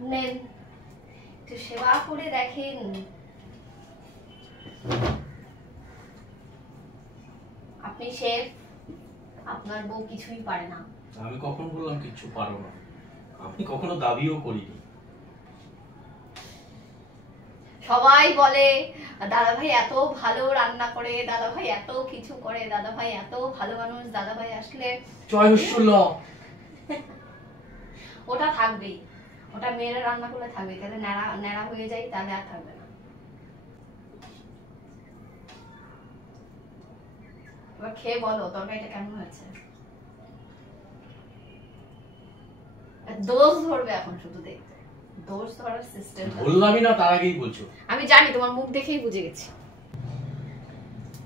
নেন, একটু সেবা করে দেখেন। আপনি শেফ, আপনার বউ কিছুই পারে না। আমি কখন বললাম কিছু পারো না? আমি কখনো দাবিও করিনি। সবাই বলে দাদা ভাই এত ভালো রান্না করে, দাদা ভাই এত কিছু করে, দাদা ভাই এত ভালো মানুষ, দাদা ভাই আসলে জয় হোসুল। ওটা থাকবেই, ওটা মেয়েরা রান্না করলে থাকবে, যাতে নেড়া নেড়া হয়ে যায় তাহলে আর থাকবে না। এবার খেয়ে বলো তরকারিটা কেমন হয়েছে। দোষ ধরবে এখন, শুধু দেখতে দোষ ধরার সিস্টেম বললামই না, তার আগেই বলছো। আমি জানি, তোমার মুখ দেখেই বুঝে গেছি।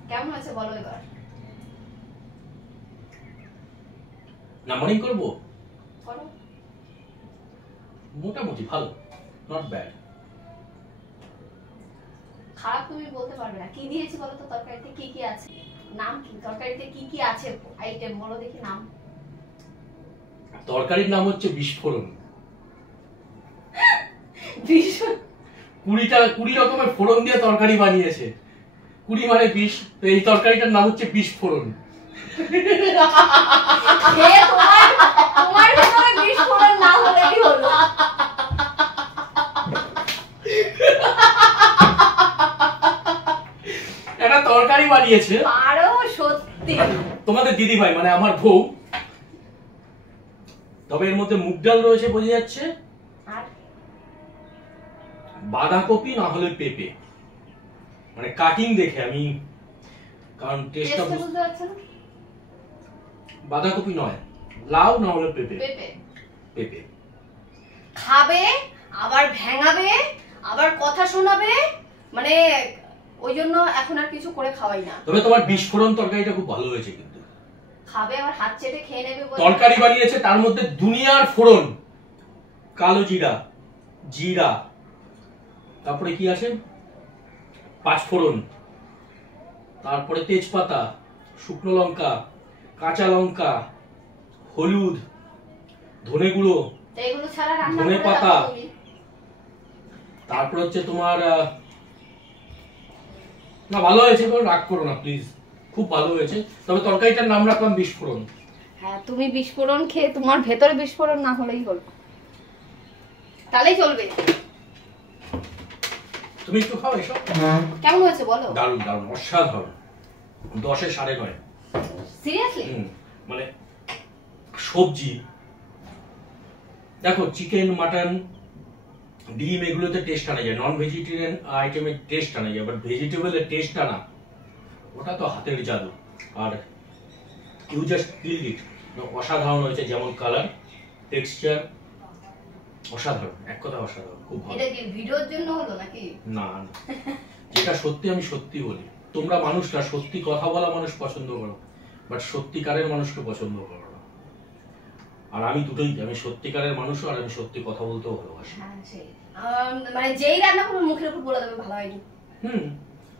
কেমন হয়েছে বলো এবার। নাম্বারিং করবো? করো। মোটামুটি ভালো, নট ব্যাড। খারাপ তুমি বলতে পারবে না। কি দিয়েছি বলো তো তরকারিতে, কি কি আছে, নাম কি, তরকারিতে কি কি আছে আইটেম বলো দেখি নাম। তরকারির নাম হচ্ছে বিস্ফোরণ। 20 রকমের ফোড়ন দিয়ে তরকারি বানিয়েছে। 20 মানে 20, তো এই তরকারিটার নাম হচ্ছে বিস্ফোরণ। তোমার ভিতরে বিস্ফোরণ না হলেই হলো। একটা তরকারি বানিয়েছে। আরো সত্যি তোমাদের দিদি ভাই মানে আমার বউ। তবে এর মধ্যে মুগ ডাল রয়েছে বোঝা যাচ্ছে, আর বাঁধাকপি না হলে পেঁপে, মানে কাটিং দেখে আমি, কারণ টেস্টটা বুঝতে পারছো না। বাঁধাকপি নয়, লাউ না হলে পেঁপে। পেঁপে পেঁপে খাবে, আবার ভেঙাবে, আবার কথা শোনাবে, মানে ওই জন্য এখন আর কিছু করে খাওয়াই না। তবে তোমার বিস্ফোরণ তরকারিটা খুব ভালো হয়েছে, কিন্তু খাবে আবার হাত চেটে খেয়ে নেবে। তরকারি বানিয়েছে তার মধ্যে দুনিয়ার ফোড়ন, কালো জিরা, জিরা, তারপরে কি আছে, পাঁচফোড়ন, তারপরে তেজপাতা, শুকনো লঙ্কা, কাঁচা লঙ্কা, হলুদ, ধনে গুঁড়ো, এগুলো ছাড়া রান্না ধনে করে পাতা, দাও তুমি। তারপর হচ্ছে তোমার না ভালো হয়েছে, কোনো রাগ করো না প্লিজ, খুব ভালো হয়েছে। তবে তরকারিটার নাম রাখলাম বিস্ফোরণ। হ্যাঁ, তুমি বিস্ফোরণ খেয়ে তোমার ভেতরে বিস্ফোরণ না হলেই হলো, তাহলেই চলবে। তুমি একটু খাও এসব। কেমন হয়েছে বলো। দারুণ দারুণ, অসাধারণ। 10-এ 9.5। সিরিয়াসলি? মানে সবজি দেখো, চিকেন, মাটন, ডিম এগুলোতে টেস্ট আনা যায়, নন ভেজিটেরিয়ান আইটেমের টেস্ট আনা যায়, বাট ভেজিটেবলের টেস্ট আনা ওটা তো হাতের জাদু। আর ইউ জাস্ট কিলড ইট। অসাধারণ হয়েছে, যেমন কালার, টেক্সচার, অসাধারণ, এক কথা অসাধারণ, খুব ভালো। এটা কি ভিডিওর জন্য হলো নাকি? না, যেটা সত্যি আমি সত্যি বলি। তোমরা মানুষরা সত্যি কথা বলা মানুষ পছন্দ করো, বাট সত্যিকারের মানুষকে পছন্দ করো না। আর আমি দুটোই, আমি সত্যিকারের মানুষও, আর আমি সত্যি কথা বলতেও ভালোবাসি। হ্যাঁ, সেই মানে যেই রান্না করবে মুখের উপর বলে দেবে ভালো হয়নি।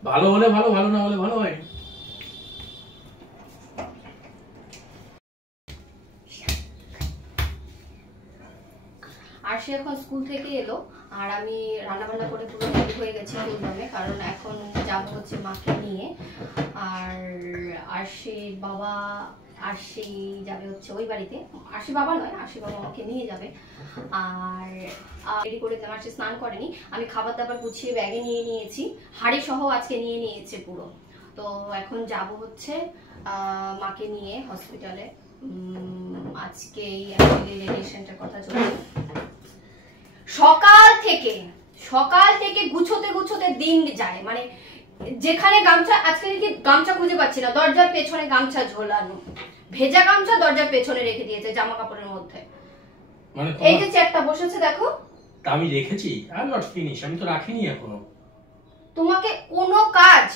ভালো হলে ভালো, ভালো না হলে ভালো হয়নি। আর সে এখন স্কুল থেকে এলো, আর আমি রান্না বান্না করে পুরো রেডি হয়ে গেছি ফুলদমে, কারণ এখন যাবো হচ্ছে মাকে নিয়ে। আর আরশি বাবা, আরশি যাবে হচ্ছে ওই বাড়িতে, আরশি বাবা নয়, আরশি বাবা আমাকে নিয়ে যাবে। আর রেডি করে দিলাম, আরশি স্নান করেনি, আমি খাবার দাবার গুছিয়ে ব্যাগে নিয়ে নিয়েছি, হাঁড়ি সহ আজকে নিয়ে নিয়েছে পুরো। তো এখন যাব হচ্ছে মাকে নিয়ে হসপিটালে। আজকে অ্যাকচুয়ালি রেডিয়েশনটার কথা চলছে। সকাল থেকে গুছোতে গুছোতে দিন যায়, মানে যেখানে গামছা, আজকে কি গামছা খুঁজে পাচ্ছি না, দরজার পেছনে গামছা ঝোলানো, ভেজা গামছা দরজার পেছনে রেখে দিয়েছে জামা কাপড়ের মধ্যে। মানে এই যে চেয়ারটা বসেছে দেখো, আমি রেখেছি, আই এম নট ফিনিশ, আমি তো রাখিনি এখনো। তোমাকে কোনো কাজ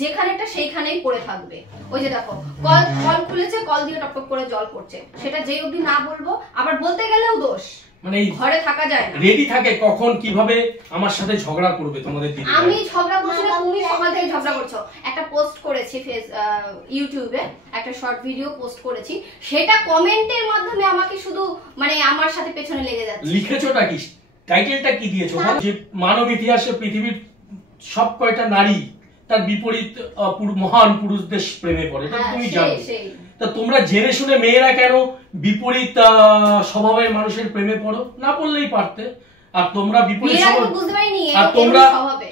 যেখানেটা সেইখানেই পড়ে থাকবে। ওই যে দেখো কল খুলেছে, কল দিয়ে টপটপ করে জল পড়ছে, সেটা যেই অবধি না বলবো, আবার বলতে গেলেও দোষ, মানে ঘরে থাকা যায় না। রেডি থাকে কখন কিভাবে আমার সাথে ঝগড়া করবে তোমাদের দিদি। আমি ঝগড়া করছি না, তুমি সকাল থেকে ঝগড়া করছো। একটা পোস্ট করেছি ইউটিউবে, একটা শর্ট ভিডিও পোস্ট করেছি, সেটা কমেন্টের মাধ্যমে আমাকে শুধু মানে আমার সাথে পেছনে লেগে যাচ্ছে। লিখেছোটা কি? টাইটেলটা কি দিয়েছো? যে মানব ইতিহাসে পৃথিবীর সব কয়টা নারী তার বিপরীত মহান পুরুষদের প্রেমে পড়ে, এটা তুমি জানো। তা তোমরা জেনে শুনে মেয়েরা কেন বিপরীত স্বভাবের মানুষের প্রেমে পড়ো? না পড়লেই পারতে। আর তোমরা বিপরীত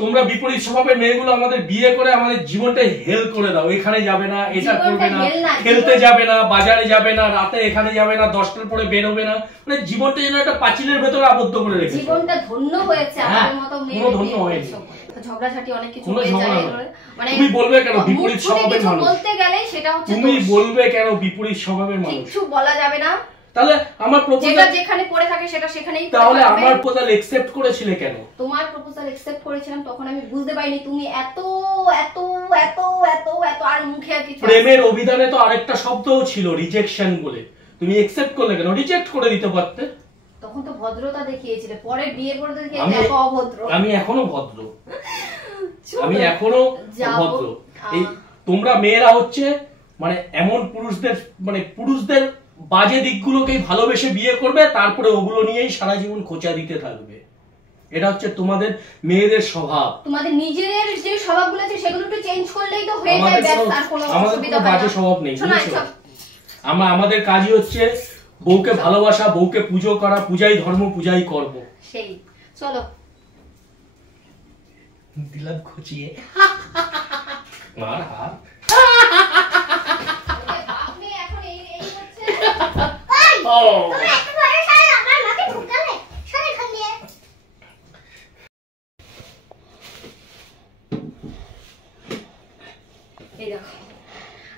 তোমরা বিপরীত স্বভাবের মেয়েগুলো আমাদের বিয়ে করে আমাদের জীবনটা হেল করে দাও। এখানে যাবে না, এটা করবে না, খেলতে যাবে না, বাজারে যাবে না, রাতে এখানে যাবে না, 10টার পরে বেরোবে না, মানে জীবনটা যেন একটা পাঁচিলের ভেতরে আবদ্ধ করে রেখেছে। জীবনটা ধন্য হয়েছে আমাদের মতো মেয়ে, ধন্য হয়নি। ঝগড়াঝাটি অনেক কিছু হয়ে যায়। মানে তুমি বলবে কেন বিপরীত স্বভাবের মানুষ? বলতে গেলে সেটা হচ্ছে তুমি বলবে কেন বিপরীত স্বভাবের মানুষ? কিছু বলা যাবে না। তাহলে আমার প্রপোজাল যেটা যেখানে পড়ে থাকে সেটা সেখানেই পড়ে থাকবে। তাহলে আমার প্রপোজাল অ্যাকসেপ্ট করেছিলে কেন? তোমার প্রপোজাল অ্যাকসেপ্ট করেছিলাম, তখন আমি বুঝতে পারিনি তুমি এত এত এত এত এত আর মুখে আর কিছু। প্রেমের অভিধানে তো আরেকটা শব্দও ছিল রিজেকশন বলে, তুমি অ্যাকসেপ্ট করলে কেন? রিজেক্ট করে দিতে পারতে। তখন তো ভদ্রতা দেখিয়েছিলে, পরে বিয়ের পরে দেখিয়েছিলে দেখো অভদ্র। আমি এখনো ভদ্র, আমি এখনো ভদ্র। এই তোমরা মেয়েরা হচ্ছে মানে এমন পুরুষদের, মানে পুরুষদের বাজে দিকগুলোকেই ভালোবেসে বিয়ে করবে, তারপরে ওগুলো নিয়েই সারা জীবন খোঁচা দিতে থাকবে। এটা হচ্ছে তোমাদের মেয়েদের স্বভাব। তোমাদের নিজেদের যে স্বভাবগুলো আছে সেগুলো একটু চেঞ্জ করলেই তো হয়ে যায়, ব্যাস। আর কোনো অসুবিধা হয় না। বাজে স্বভাব নেই। আমাদের কাজই হচ্ছে বউকে ভালোবাসা, বউকে পুজো করা, পূজাই ধর্ম, পূজাই কর্ম। সেই চলো দিলাম খুঁচিয়ে মার হাত।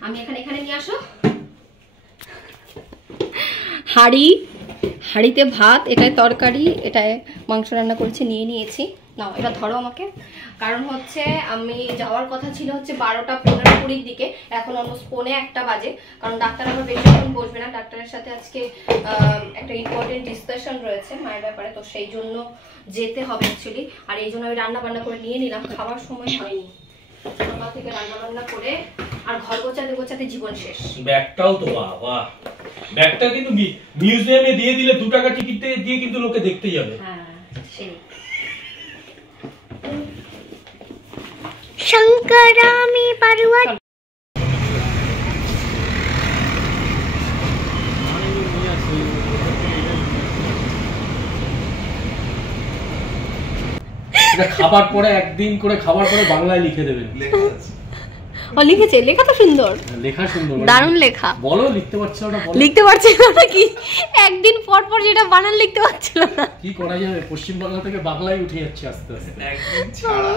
আমি এখানে নিয়ে আসো হাঁড়িতে ভাত, এটায় তরকারি, এটায় মাংস রান্না করেছি, নিয়ে নিয়েছি। নাও এটা ধরো আমাকে। কারণ হচ্ছে আমি যাওয়ার কথা ছিল হচ্ছে 12টা 15-20 দিকে, এখন অলমোস্ট 1:45 বাজে। কারণ ডাক্তার আবার বেশিক্ষণ বসবে না, ডাক্তারের সাথে আজকে একটা ইম্পর্টেন্ট ডিসকাশন রয়েছে মায়ের ব্যাপারে, তো সেই জন্য যেতে হবে অ্যাকচুয়ালি। আর এই জন্য আমি রান্না বান্না করে নিয়ে নিলাম, খাবার সময় হয়নি। সকাল থেকে রান্না বান্না করে আর ঘর গোছাতে জীবন শেষ। ব্যাগটাও তো বাবা, ব্যাগটা কিন্তু মিউজিয়ামে দিয়ে দিলে 2 টাকা টিকিট দিয়ে কিন্তু লোকে দেখতে যাবে। হ্যাঁ সেই শঙ্করামি পারুয়া। এটা খাবার পরে একদিন করে খাবার পরে বাংলায় লিখে দেবেন। ও লিখেছে, লেখা তো সুন্দর, লেখা সুন্দর, দারুণ লেখা। বলো লিখতে পারছো? ওটা বলো। লিখতে পারছি না কি, একদিন পর পর যেটা বানান লিখতে পারছিল না। কি করা যাবে, পশ্চিম বাংলা থেকে বাংলায় উঠে যাচ্ছে আস্তে আস্তে। একদিন ছাড়া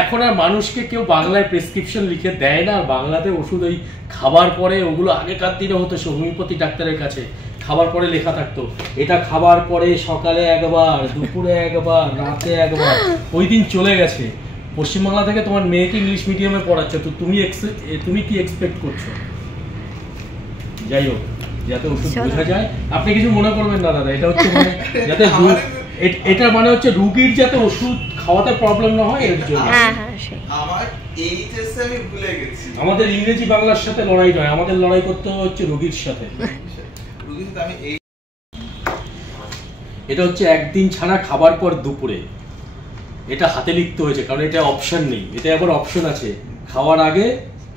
এখন আর মানুষকে কেউ বাংলায় প্রেসক্রিপশন লিখে দেয় না। বাংলাতে ওষুধ ওই খাবার পরে, ওগুলো আগেকার দিনে হতো হোমিওপ্যাথি ডাক্তারের কাছে, খাবার পরে লেখা থাকতো এটা খাবার পরে সকালে একবার, দুপুরে একবার, রাতে একবার। ওই দিন চলে গেছে। পশ্চিমবাংলা থেকে তোমার মেয়েকে ইংলিশ মিডিয়ামে পড়াচ্ছে, তো তুমি কি এক্সপেক্ট করছো? যাই হোক, যাতে ওষুধ বোঝা যায়। আপনি কিছু মনে করবেন না দাদা, এটা হচ্ছে মানে যাতে এটা মানে হচ্ছে রোগীর যাতে ওষুধ খাওয়াতে প্রবলেম না হয় এর জন্য। আমার এইচএসে আমি ভুলে গেছি। আমাদের ইংরেজি বাংলার সাথে লড়াই নয়, আমাদের লড়াই করতে হচ্ছে রোগীর সাথে। এটা হচ্ছে একদিন ছাড়া খাবার পর দুপুরে, এটা হাতে লিখতে হয়েছে কারণ এটা অপশন নেই। এটা আবার অপশন আছে, খাওয়ার আগে,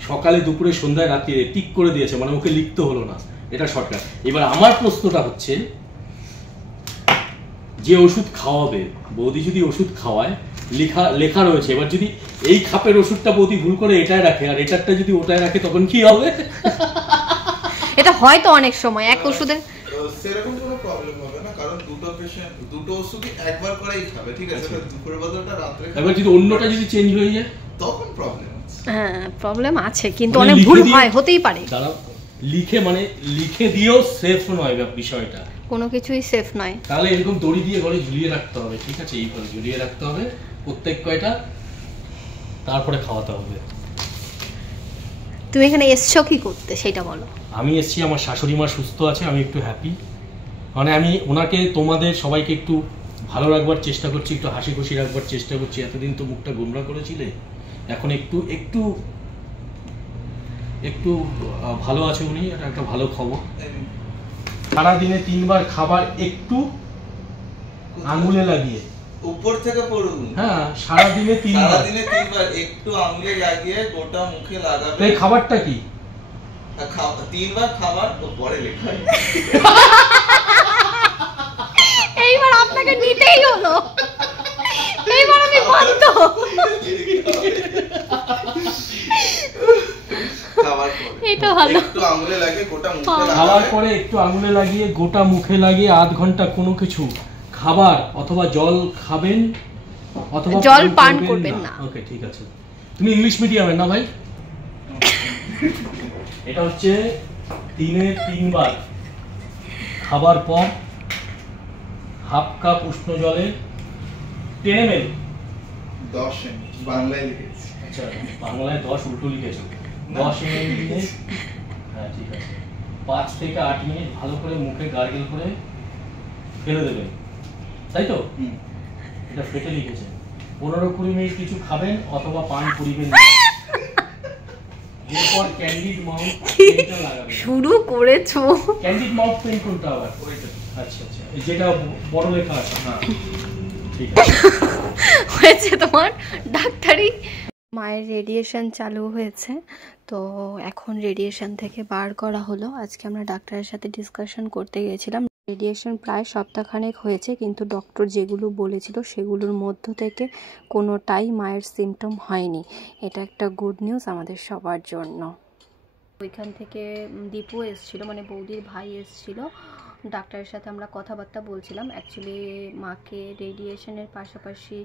সকালে, দুপুরে, সন্ধ্যায়, রাত্রিরে টিক করে দিয়েছে, মানে ওকে লিখতে হলো না। এটা শর্টকাট। এবার আমার প্রশ্নটা হচ্ছে, যে ওষুধ খাওয়াবে বৌদি, যদি ওষুধ খাওয়ায় লেখা রয়েছে, এবার যদি এই খাপের ওষুধটা বৌদি ভুল করে এটায় রাখে আর এটারটা যদি ওটায় রাখে, তখন কি হবে? এটা হয়তো অনেক সময় এক ওষুধের সেরকম কোনো প্রবলেম হবে না, কারণ দুটো ওষুধই একবার করেই খাবে, ঠিক আছে? দুপুরের বদলটা রাতে খাবে। এবার যদি অন্যটা যদি চেঞ্জ হয়ে যায় তখন প্রবলেম আছে। হ্যাঁ প্রবলেম আছে, কিন্তু অনেক ভুল হয়, হতেই পারে। দাঁড়াও, লিখে দিয়েও সেফ নয় বিষয়টা, কোনো কিছুই সেফ নয়। তাহলে এরকম দড়ি দিয়ে ঘরে ঝুলিয়ে রাখতে হবে, ঠিক আছে? এইভাবে ঝুলিয়ে রাখতে হবে প্রত্যেক কয়টা, তারপরে খাওয়াতে হবে। তুমি এখানে এসছো কি করতে সেটা বলো। আমি এসছি, আমার শাশুড়ি মা সুস্থ আছে, আমি একটু হ্যাপি। মানে আমি ওনাকে, তোমাদের সবাইকে একটু ভালো রাখবার চেষ্টা করছি, একটু হাসি খুশি রাখবার চেষ্টা করছি। এতদিন তো মুখটা গোমরা করেছিলে, এখন একটু একটু একটু ভালো আছে উনি, এটা একটা ভালো খবর। সারাদিনে 3 বার খাবার একটু আঙুলে লাগিয়ে উপর থেকে পড়ুন। হ্যাঁ, সারাদিনে 3 বার। সারাদিনে 3 বার একটু আঙুলে লাগিয়ে গোটা মুখে লাগাবে। এই খাবারটা কি? 3 বার খাবার তো পরে লেখা আছে। এইবার আপনাকে নিতেই হলো, এইবার আমি বাধ্য। খাবার পরে এটা ভালো। একটু আঙুলে লাগিয়ে গোটা মুখে লাগাবে। খাওয়ার পরে একটু আঙুলে লাগিয়ে গোটা মুখে লাগিয়ে আধ ঘন্টা কোনো কিছু খাবার অথবা জল খাবেন অথবা জল পান করবেন না। ওকে, ঠিক আছে। তুমি ইংলিশ মিডিয়ামের না ভাই? এটা হচ্ছে দিনে 3 বার খাবার পর হাফ কাপ উষ্ণ জলে 10 ml। 10 ml বাংলায় লিখেছি। আচ্ছা, বাংলায় 10 উল্টো লিখেছো। 10 ml দিয়ে, হ্যাঁ ঠিক আছে, 5 থেকে 8 মিনিট ভালো করে মুখে গার্গেল করে ফেলে দেবেন, তাই তো? এটা ফেটে লিখেছে। 15-20 মিনিট কিছু খাবেন অথবা পান করিবেন না। এরপর ক্যান্ডিড মাউথ পেনটা লাগাবেন। শুরু করেছো। ক্যান্ডিড মাউথ পেন কোনটা আবার? ওইটা। আচ্ছা আচ্ছা, যেটা বড় লেখা আছে। হ্যাঁ ঠিক আছে। হয়েছে তোমার ডাক্তারি। মায়ের রেডিয়েশন চালু হয়েছে, তো এখন রেডিয়েশন থেকে বার করা হলো। আজকে আমরা ডাক্তারের সাথে ডিসকাশন করতে গিয়েছিলাম। রেডিয়েশন প্রায় সপ্তাহখানেক হয়েছে, কিন্তু ডক্টর যেগুলো বলেছিল সেগুলোর মধ্য থেকে কোনোটাই মায়ের সিমটম হয়নি। এটা একটা গুড নিউজ আমাদের সবার জন্য। ওইখান থেকে দীপু এসেছিল, মানে বৌদির ভাই এসেছিল। ডাক্তারের সাথে আমরা কথাবার্তা বলছিলাম। অ্যাকচুয়ালি মাকে রেডিয়েশনের পাশাপাশি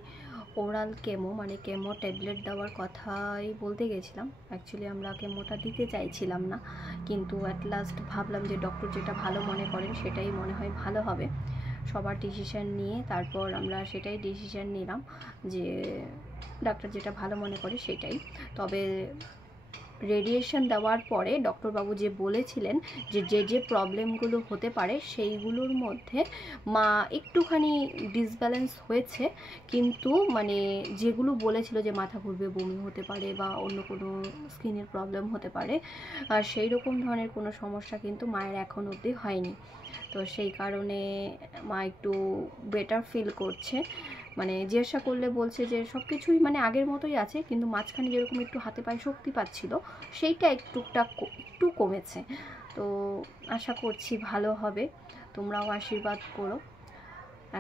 ওরাল কেমো, মানে কেমো ট্যাবলেট দেওয়ার কথাই বলতে গেছিলাম। অ্যাকচুয়ালি আমরা কেমোটা দিতে চাইছিলাম না, কিন্তু অ্যাট লাস্ট ভাবলাম যে ডক্টর যেটা ভালো মনে করেন সেটাই মনে হয় ভালো হবে। সবার ডিসিশান নিয়ে তারপর আমরা সেটাই ডিসিশান নিলাম যে ডাক্তার যেটা ভালো মনে করে সেটাই। তবে রেডিয়েশন দেওয়ার পরে ডক্টরবাবু যে বলেছিলেন যে প্রবলেমগুলো হতে পারে সেইগুলোর মধ্যে মা একটুখানি ডিসব্যালেন্স হয়েছে, কিন্তু মানে যেগুলো বলেছিল যে মাথা ঘুরবে, বমি হতে পারে বা অন্য কোনো স্কিনের প্রবলেম হতে পারে, আর সেই রকম ধরনের কোনো সমস্যা কিন্তু মায়ের এখন অবধি হয়নি। তো সেই কারণে মা একটু বেটার ফিল করছে। মানে জিজ্ঞাসা করলে বলছে যে সব কিছুই মানে আগের মতোই আছে, কিন্তু মাঝখানে যেরকম একটু হাতে পায়ে শক্তি পাচ্ছিল সেইটা একটু কমেছে। তো আশা করছি ভালো হবে, তোমরাও আশীর্বাদ করো।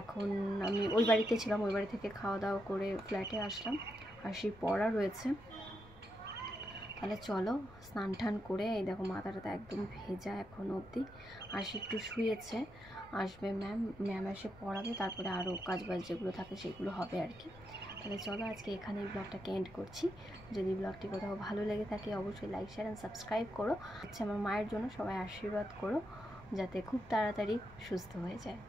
এখন আমি ওই বাড়িতে ছিলাম, ওই বাড়ি থেকে খাওয়া দাওয়া করে ফ্ল্যাটে আসলাম। আশির পড়া রয়েছে, তাহলে চলো স্নান টান করে। এই দেখো মাথাটা একদম ভেজা এখনো অবধি। আশি একটু শুয়েছে, আসবে ম্যাম এসে পড়াবে, তারপরে আরও কাজবাজ যেগুলো থাকে সেগুলো হবে আর কি। তাহলে চলো আজকে এখানেই ব্লগটাকে এন্ড করছি। যদি ব্লগটি কোথাও ভালো লেগে থাকে অবশ্যই লাইক শেয়ার অ্যান্ড সাবস্ক্রাইব করো। আচ্ছা, আমার মায়ের জন্য সবাই আশীর্বাদ করো যাতে খুব তাড়াতাড়ি সুস্থ হয়ে যায়।